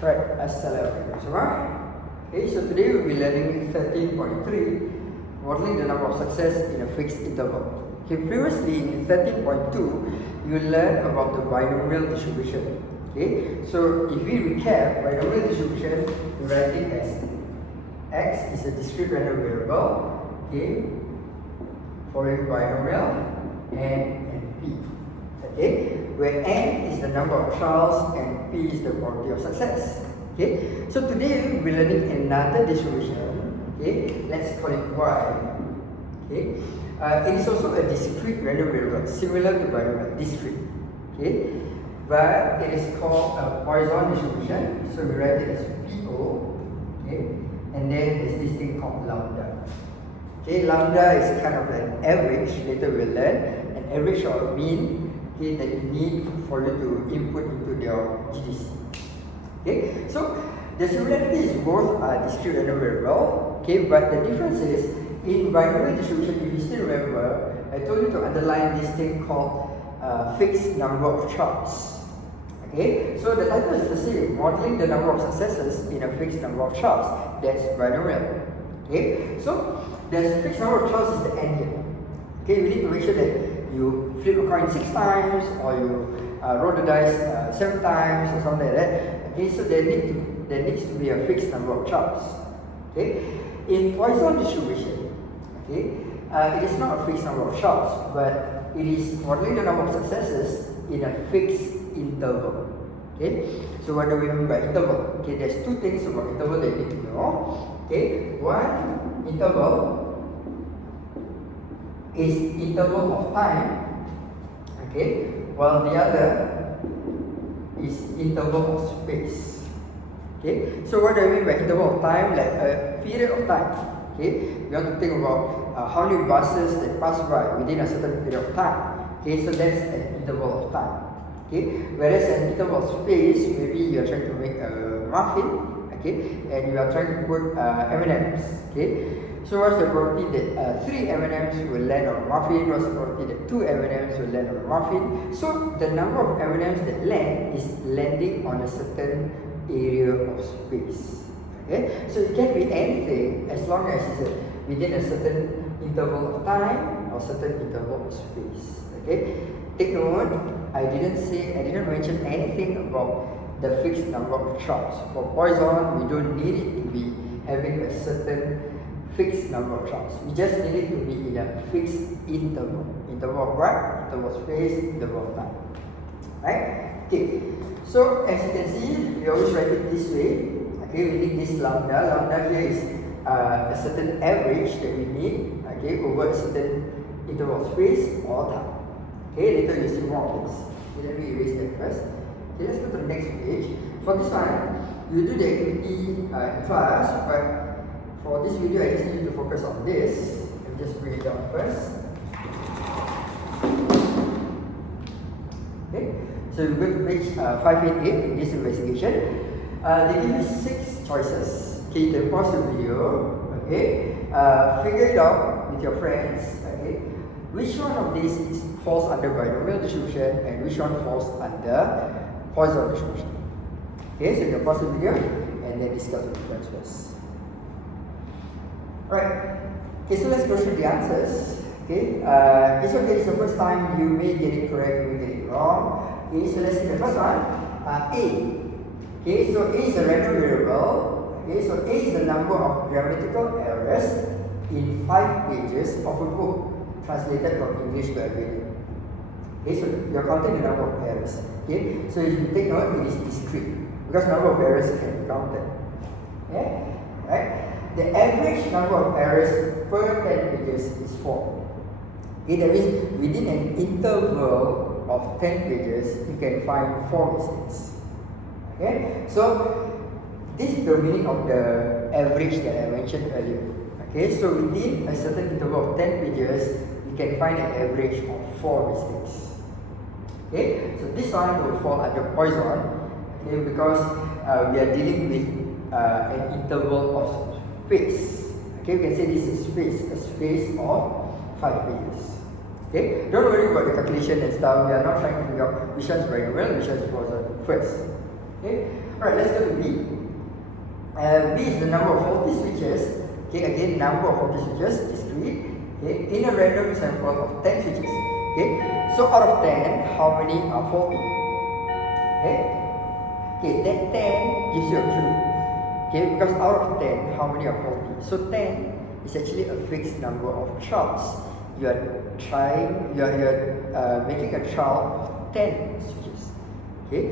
Right, Assalamualaikum semua. Okay, so today we'll be learning 13.3, modeling the number of success in a fixed interval. Okay, previously in 13.2, you learned about the binomial distribution. Okay, so if we recap, binomial distribution, we write it as x is a discrete random variable, okay, following binomial n and p. Okay, where n is the number of trials and p is the probability of success. Okay, so today we'll be learning another distribution. Okay, let's call it y. Okay, it is also a discrete random variable, similar to binomial, discrete. Okay, but it is called a Poisson distribution. So we write it as PO. Okay, and then there's this thing called lambda. Okay, lambda is kind of an average. Later we'll learn an average or a mean. Okay, that you need for you to input into your GDC. Okay, so the similarity is both discrete random variable. Okay, but the difference is in binomial distribution, if you still remember, I told you to underline this thing called fixed number of charts. Okay, so the title is the same, modeling the number of successes in a fixed number of charts. That's binomial. Okay, so the fixed number of charts is the n here. Okay, we need to make sure that you flip a coin 6 times, or you roll the dice 7 times, or something like that. Okay, so there needs to be a fixed number of charts. Okay, in Poisson distribution, okay, it is not a fixed number of charts, but it is modeling the number of successes in a fixed interval. Okay, so what do we mean by interval? Okay, there's two things about interval that you need to know. Okay, one, interval is interval of time, okay, while the other is interval of space. Okay, so what do I mean by interval of time? Like a period of time. Okay, we want to think about how many buses that pass by within a certain period of time. Okay, so that's an interval of time. Okay, whereas an interval of space, maybe you are trying to make a muffin, okay, and you are trying to put M&Ms. Okay, so what's the probability that 3 M&Ms will land on a muffin? What's the probability that 2 M&Ms will land on a muffin? So the number of M&Ms that land is landing on a certain area of space. Okay, so it can be anything as long as it's within a certain interval of time or certain interval of space. Okay, take note, I didn't mention anything about the fixed number of charts. For Poisson, we don't need it to be having a certain fixed number of charts. We just need it to be in a fixed interval. Interval of what? Interval of space, interval of time. Right? Okay. So as you can see, we always write it this way. Okay, we need this lambda. Lambda here is a certain average that we need, okay, over a certain interval of space or time. Okay, later you see more of this. Okay, let me erase that first. Okay, let's go to the next page. For this one, you do the activity in class, but for this video, I just need you to focus on this. Let me just bring it down first. Okay, so we go to page 588 in this investigation. They give you 6 choices. Okay, you can pause the video. Okay, figure it out with your friends. Okay, which one of these falls under binomial distribution and which one falls under Poisson distribution? Okay, so you can pause the video and then discuss with your friends first. Alright, okay, so let's go through the answers. Okay, it's okay, it's the first time, you may get it correct, you may get it wrong. Okay, so let's see the first one, A. Okay, so A is a random variable. Okay, so A is the number of grammatical errors in 5 pages of a book translated from English to Albanian. Okay, so you're counting the number of errors. Okay, so if you take note, it is discrete because number of errors can be counted. Okay, right? The average number of errors per 10 pages is 4. Okay, that means within an interval of 10 pages, you can find 4 mistakes. Okay, so this is the meaning of the average that I mentioned earlier. Okay, so within a certain interval of 10 pages, you can find an average of 4 mistakes. Okay, so this one will fall under Poisson, okay, because we are dealing with an interval of space. Okay, we can say this is a space of 5 pages. Okay, don't worry about the calculation and stuff. We are not trying to figure out which one is binomial, which one is Poisson first. Okay, alright, let's go to B. B is the number of faulty switches. Okay, again, number of faulty switches, discrete. Okay, in a random sample of 10 switches. Okay, so out of 10, how many are faulty? Okay, that 10 gives you a clue. Okay, because out of 10, how many are faulty? So 10 is actually a fixed number of trials. You are making a trial of 10 switches. Okay,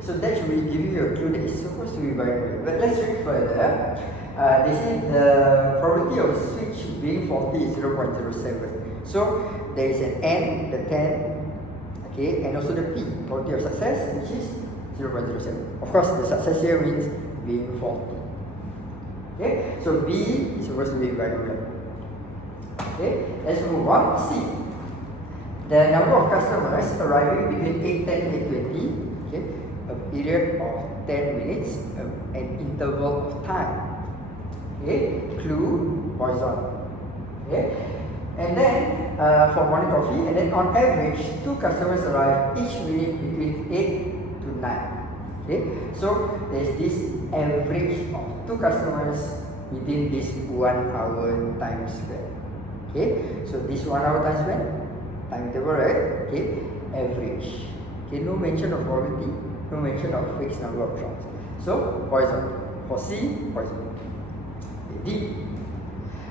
so that should be giving you a clue that it's supposed to be binary. But let's read further. They say the probability of a switch being faulty is 0.07. So there is an N, the 10, okay, and also the P, probability of success, which is 0.07. Of course, the success here means being faulty. Okay, so B is supposed to be binary. Okay, let's move on. C. The number of customers arriving between 8:10 and 8:20. Okay, a period of 10 minutes, an interval of time. Okay, clue Poisson. Okay, and then for morning coffee, and then on average, 2 customers arrive each minute between 8 to 9. Okay, so there's this average of 2 customers within this 1 hour time span. Okay, so this 1 hour time span, timetable, right? Okay, average. Okay, no mention of probability, no mention of fixed number of trials. So Poisson. For C, Poisson. D.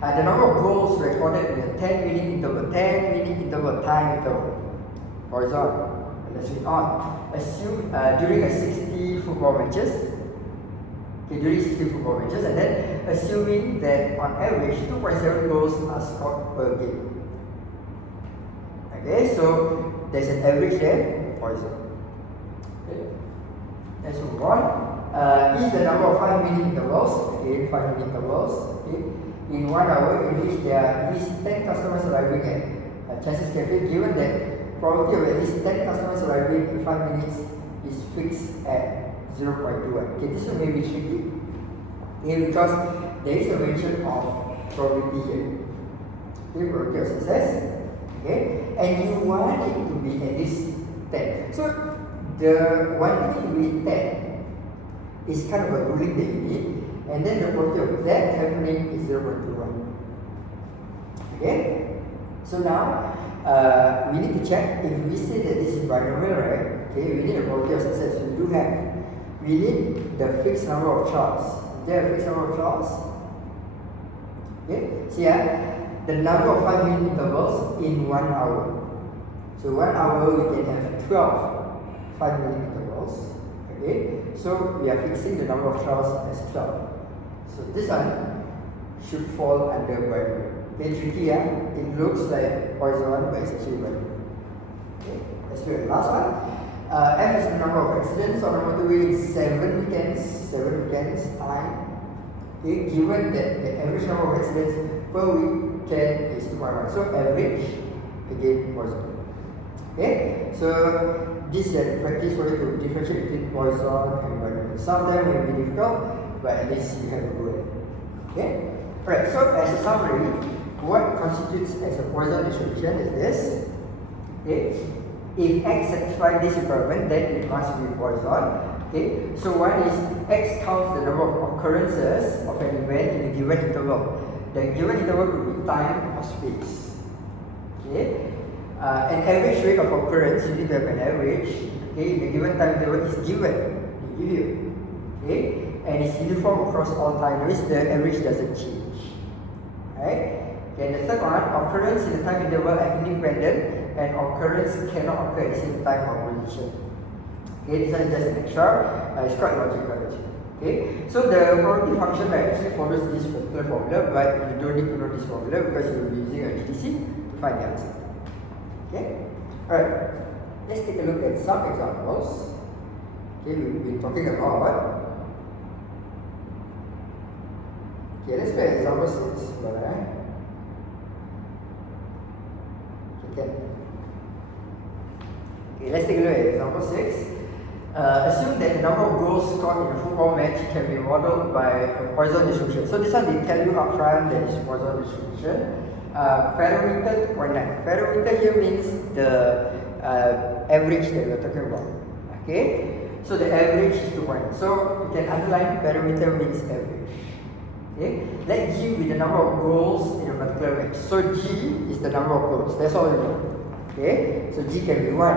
The number of goals recorded in a 10-minute interval, 10-minute interval, time interval. Poisson. Let's read on. Assume during a 60 football matches. Okay, during 60 football matches, and then assuming that on average 2.7 goals are scored per game. Okay, so there's an average there, Poisson. Okay, let's move on. Is the number of 5-minute intervals, again 5-minute intervals, okay, in 1 hour in which there are at least 10 customers arriving at Chances Cafe, given that probability of at least 10 customers arriving in 5 minutes is fixed at 0.21. Okay, this one may be tricky, okay, because there is a mention of probability here. Okay, probability of success. Okay, and you want it to be at least 10. So the wanting it to be 10 is kind of a ruling that you need, and then the probability of that happening is 0.21. Okay, so now we need to check if we say that this is binomial, right? Okay, we need a probability of success. We do have. We need the fixed number of trials. Is there a fixed number of trials? Okay, so yeah, the number of 5-minute intervals in 1 hour. So 1 hour we can have 12 5-minute intervals. Okay, so we are fixing the number of trials as 12. So this one should fall under binomial. Okay, tricky, yeah? It looks like Poisson, but it's actually binomial. Okay, let's do the last one. F is the number of accidents on a motorway in 7 weekends time. Okay, given that the average number of accidents per weekend is 2.1. So average, again, Poisson. Okay, so this is a practice for you to differentiate between Poisson and binomial. Some of them will be difficult, but at least you have a go at it. Okay? Alright, so as a summary, what constitutes as a Poisson distribution is this. Okay? If X satisfies this requirement, then it must be Poisson. Okay? So one is X counts the number of occurrences of an event in a given interval. The given interval could be time or space. Okay? An average rate of occurrence, you need to have an average. Okay? In a given time interval is given. They give you. Okay? And it's uniform across all time. That means the average doesn't change. Right? Okay, and the third one, occurrence in the time interval are independent and occurrence cannot occur at the same time or position. Okay, this one is just an extra. It's quite logical actually. Okay, so the probability function actually follows this particular formula, but you don't need to know this formula because you will be using a GDC to find the answer. Okay, alright, let's take a look at some examples. Okay, we've been talking about. Okay, let's look at example 6. Okay, let's take a look at example 6. Assume that the number of goals scored in a football match can be modeled by a Poisson distribution. So this one they tell you up front that it's Poisson distribution. Parameter 2.9. Parameter here means the average that we're talking about. Okay, So the average is 2.9. So you can underline parameter means average. Okay, let G be the number of goals in a particular range. So G is the number of goals. That's all you know. Okay, so G can be 1.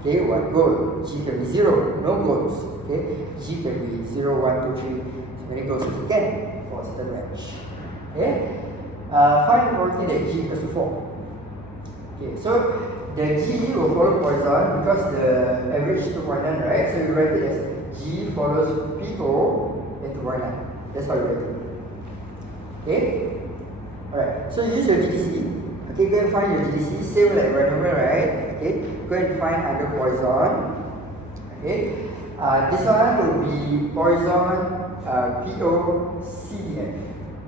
Okay, 1 goal. G can be 0, no goals. Okay, G can be 0, 1, 2, 3, so many goals as you can for a certain range. Okay, find the probability that G equals to 4. Okay, so the G will follow Poisson because the average is 2.9, right? So you write it as G follows PO at 2.9. That's how you write it. Okay? Alright, so use your GDC. Okay, go and find your GDC. Same like random, right? Okay, go and find under Poisson. Okay, this one will be Poisson PO CDF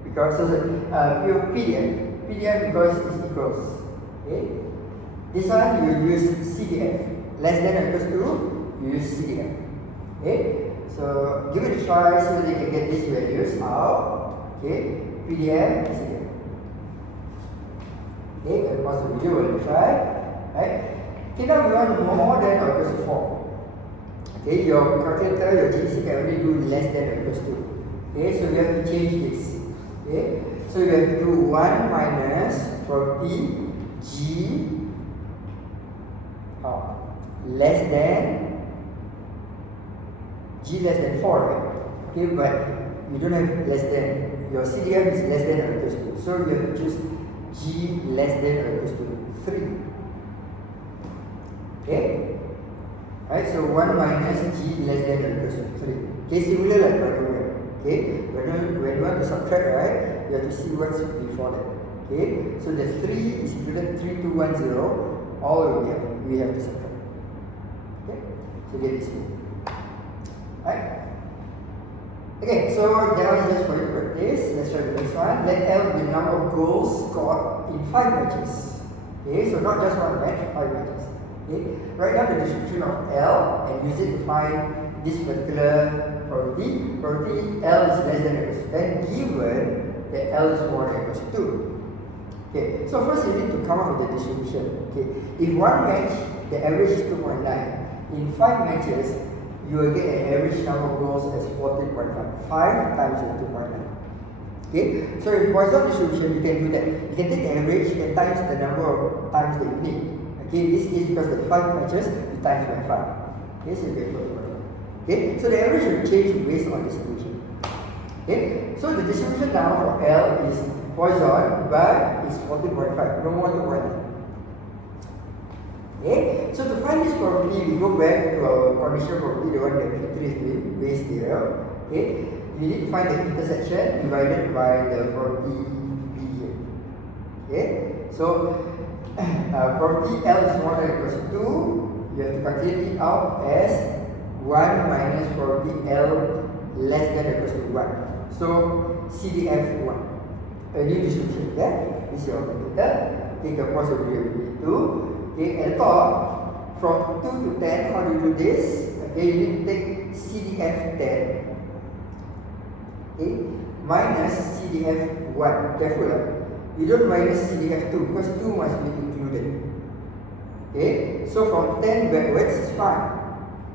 because PO PDF because it's equals. Okay, this one you use CDF less than or equals to, you use CDF. Okay, so give it a try so that you can get these values out. Okay, PDF, CDF. Okay, and pause the video and try. Right? Okay, now we want more than or equals to 4. Okay, your calculator, your GDC can only do less than or equals to. Okay, so we have to change this. Okay, so we have to do 1 minus probability G less than G less than 4, right? Okay, but you don't have less than. Your CDF is less than or equals to. So you have to choose G less than or equals to 3. Okay? Right, so 1 minus G less than or equals to 3. Okay, similar like program. Okay, when you want to subtract, right, you have to see what's before that. Okay, so the 3 is included 3, 2, 1, 0. All we have to subtract. Okay, so get this one. Right? Okay, so that was just for you practice. Let's try the next one. Let L be the number of goals scored in 5 matches. Okay, so not just 1 match, 5 matches. Okay, write down the description of L and use it to find this particular probability. Probability L is less than or equals to 10 given that L is more than or equals to 2. Okay, so first you need to come up with the distribution. Okay, if 1 match, the average is 2.9. In 5 matches, you will get an average number of goals as 14.5. 5 times 2.9. Okay, so in Poisson distribution, you can do that. You can take the average and times the number of times that you need. Okay, this is because the 5 matches, you times by 5. Okay, so you get 14.5. Okay, so the average will change based on distribution. Okay, so the distribution now for L is Poisson, but it's 14.5, no more than 1. Okay, so to find this probability, we go back to our conditional probability, the one that Fitri is doing, base theorem. Okay, you need to find the intersection divided by the probability B here. Okay, so probability L is more than or equals to 2. You have to calculate it out as 1 minus probability L less than or equals to 1. So CDF 1. A new distribution. Yeah, this is your calculator. Take a pause of video 2. Okay, at the top, from 2 to 10, how do you do this? Okay, you need to take CDF 10. Okay, minus CDF 1. Careful, you don't minus CDF 2 because 2 must be included. Okay, so from 10 backwards is fine.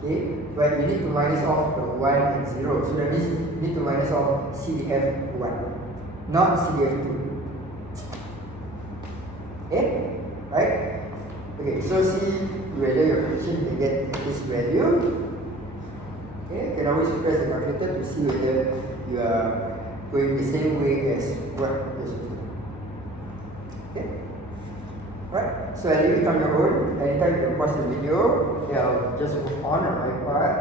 Okay, but you need to minus off the 1 and 0. So that means you need to minus off CDF 1, not CDF 2. Okay, right? Okay, so see whether your prediction can get this value. Okay, you can always press the calculator to see whether you are going the same way as what you're supposed to do. Okay, right? So I'll leave it on your own. Anytime you can pause the video, okay, I'll just move on my part.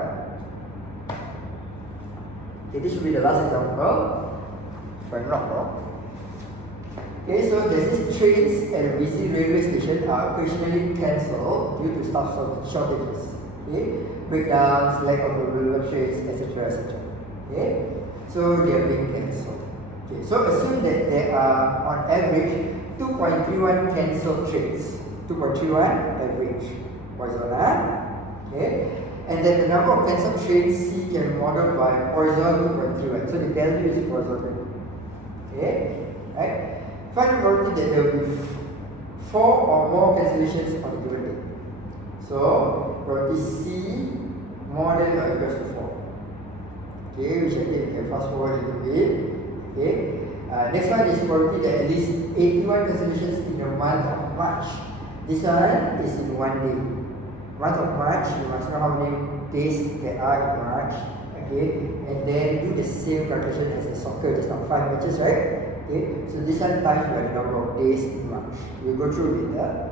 Okay, this should be the last example, if I'm not wrong. Okay, so there's these trains at a busy railway station are occasionally cancelled due to staff shortages. Okay, breakdowns, lack of available trains, etc. etc. Okay, so they are being cancelled. Okay, so assume that there are on average 2.31 cancelled trains. 2.31 average. Poisson. Okay, and then the number of cancelled trains C can be modeled by Poisson 2.31. So the value is Poisson. Okay, right? Find the probability that there will be 4 or more cancellations on a given day. So probability C more than or equals to 4. Okay, which again you can fast forward a little bit. Okay. Next one is probability that at least 81 cancellations in the month of March. This one is in one day. Month of March, you must know how many days there are in March. Okay, and then do the same calculation as the soccer, just not 5 matches, right? Okay, so this one times by the number of days in March. We'll go through later.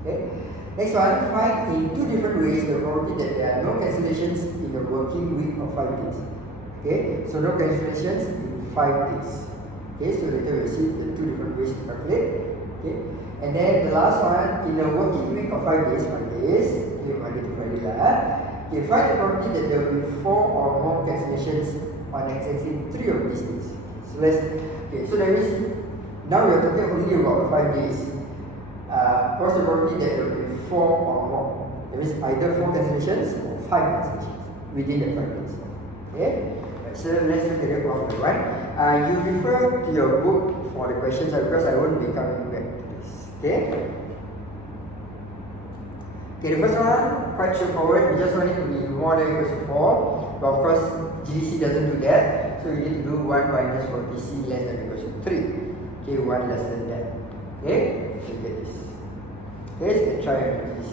Okay, next one, find in 2 different ways the probability that there are no cancellations in the working week of 5 days. Okay, so no cancellations in 5 days. Okay, so later we'll see the 2 different ways to calculate. Okay, and then the last one, in a working week of 5 days, okay, Monday to Friday lah. Okay, find the probability that there will be 4 or more cancellations on exactly 3 of these days. So so there is, now we are talking only about 5 days. What's the probability that there will be 4 or more? That means either 4 cancellations or 5 cancellations within the 5 days. Okay, so let's look at it one by one. You refer to your book for the questions because I won't be coming back to this. Okay. Okay, the first one, quite straightforward. We just want it to be more than or equals to 4. But of course, GDC doesn't do that. So you need to do 1 minus 40C less than or equals to 3. Okay, 1 less than that. Okay, so get this. Okay, so let's try GDC.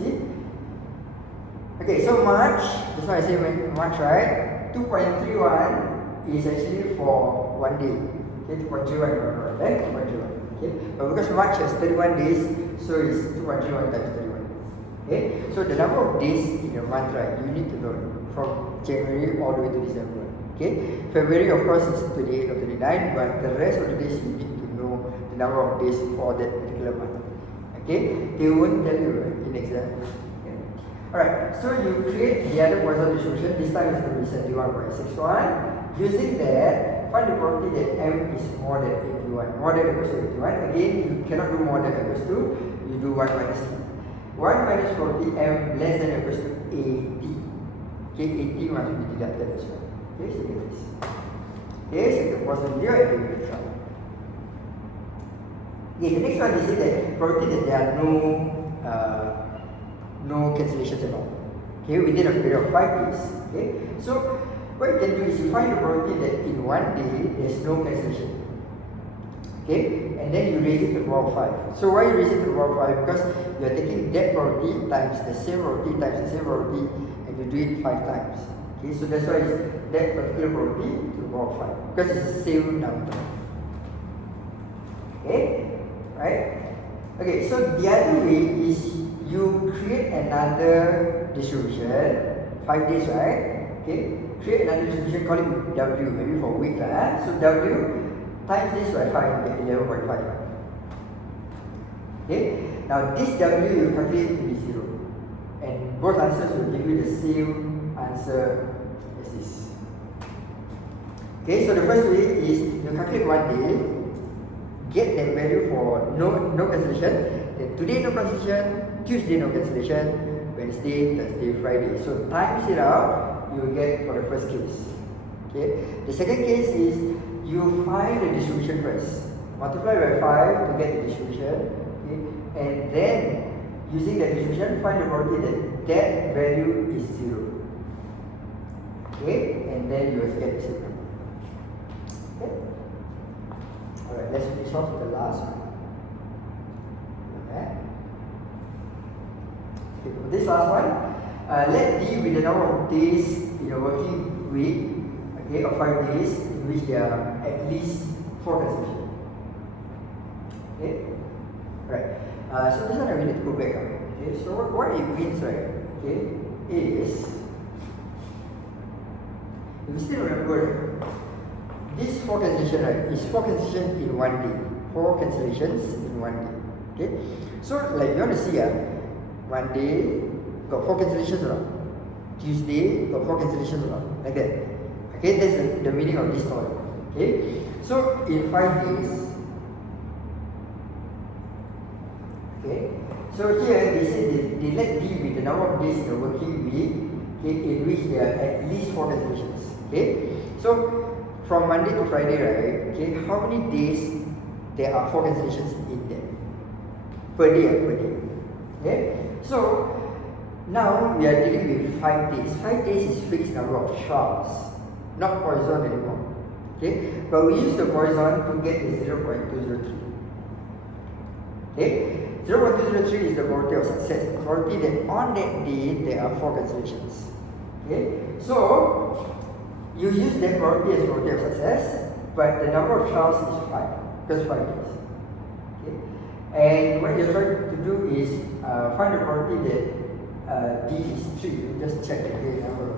Okay, so March, that's why I say March, right? 2.31 is actually for 1 day. Okay, 2.31, right? 2.31. Okay, but because March has 31 days, so it's 2.31 times 31. Okay, so the number of days in a month, right, you need to know from January all the way to December. Okay, February of course is 28 or 29, but the rest of the days you need to know the number of days for that particular month. Okay, they won't tell you in exam. Okay. Alright, so you create the other Poisson distribution. This time it's going to be 71.61. Using that, find the probability that M is more than 81. More than equals to 81. Again, you cannot do more than equals to. You do 1 minus 2. 1 minus 40M less than or equals to 80. Okay, 80 must be deducted as well. Okay, so get this. Okay, so you can pause the video and do it. Okay, the next one is that probability that there are no cancellations at all. Okay, within a period of 5 days. Okay, so what you can do is you find the probability that in 1 day there is no cancellation. Okay, and then you raise it to the power of 5. So why you raise it to the power of 5? Because you are taking that probability times the same probability times the same probability, and you do it 5 times. Okay, so that's why it's that particular probability to the power of 5, because it's the same number. Okay, right? Okay, so the other way is you create another distribution, 5 days, right? Okay, create another distribution, call it W, maybe for a week lah. So W times this by 5, you get 11.5. Okay, now this W you calculate to be 0, and both answers will give you the same answer as this. Okay, so the first way is you calculate 1 day, get that value for no cancellation, then today no cancellation, Tuesday no cancellation, Wednesday, Thursday, Friday. So times it out, you will get for the first case. Okay, the second case is you find the distribution first. Multiply by 5 to get the distribution. Okay, and then using the distribution, find the probability that that value is 0. Okay, and then you will get the same number. Okay. Alright, let's finish off with the last one. Okay. Okay, for this last one, let D be the number of days in a working week, okay, of 5 days in which there are at least 4 cancellations. Okay, right. So this one I need to go back. Okay, so what it means, right? Okay, is if you still remember, this 4 cancellation, right, is 4 cancellations in 1 day. 4 cancellations in 1 day. Okay, so like you want to see, Monday got 4 cancellations or not? Tuesday got 4 cancellations or not? Like that. Okay, that's the meaning of this story. Okay, so in 5 days. Okay, so here they say they let D be the number of days in a working week, okay, in which there are at least 4 cancellations. Okay, so from Monday to Friday, right? Okay, how many days there are 4 cancellations in there? Per day. Okay, so Now we are dealing with 5 days. 5 days is fixed number of trials, not Poisson anymore. Okay, but we use the Poisson to get the 0.203. Okay, 0.203 is the probability of success. The probability that on that day there are 4 cancellations. Okay, so you use that probability as probability of success, but the number of trials is 5 because 5 days. Okay, and what you're trying to do is find the probability that D is 3. You just check the day number.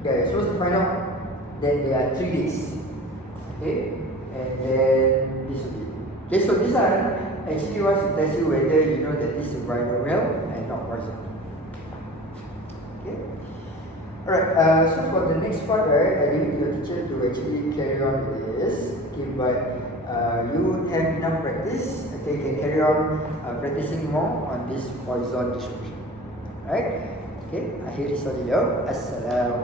Okay, you're supposed to find out that there are 3 days. Okay, and then this will be. Okay, so this one actually wants to test you whether you know that this is binomial and not Poisson. Okay. Alright, so for the next part, right, I leave it to your teacher to actually carry on with this. Okay, but you would have enough practice. Okay, you can carry on practicing more on this Poisson distribution. Alright. Okay, akhiri sekali. Assalamualaikum.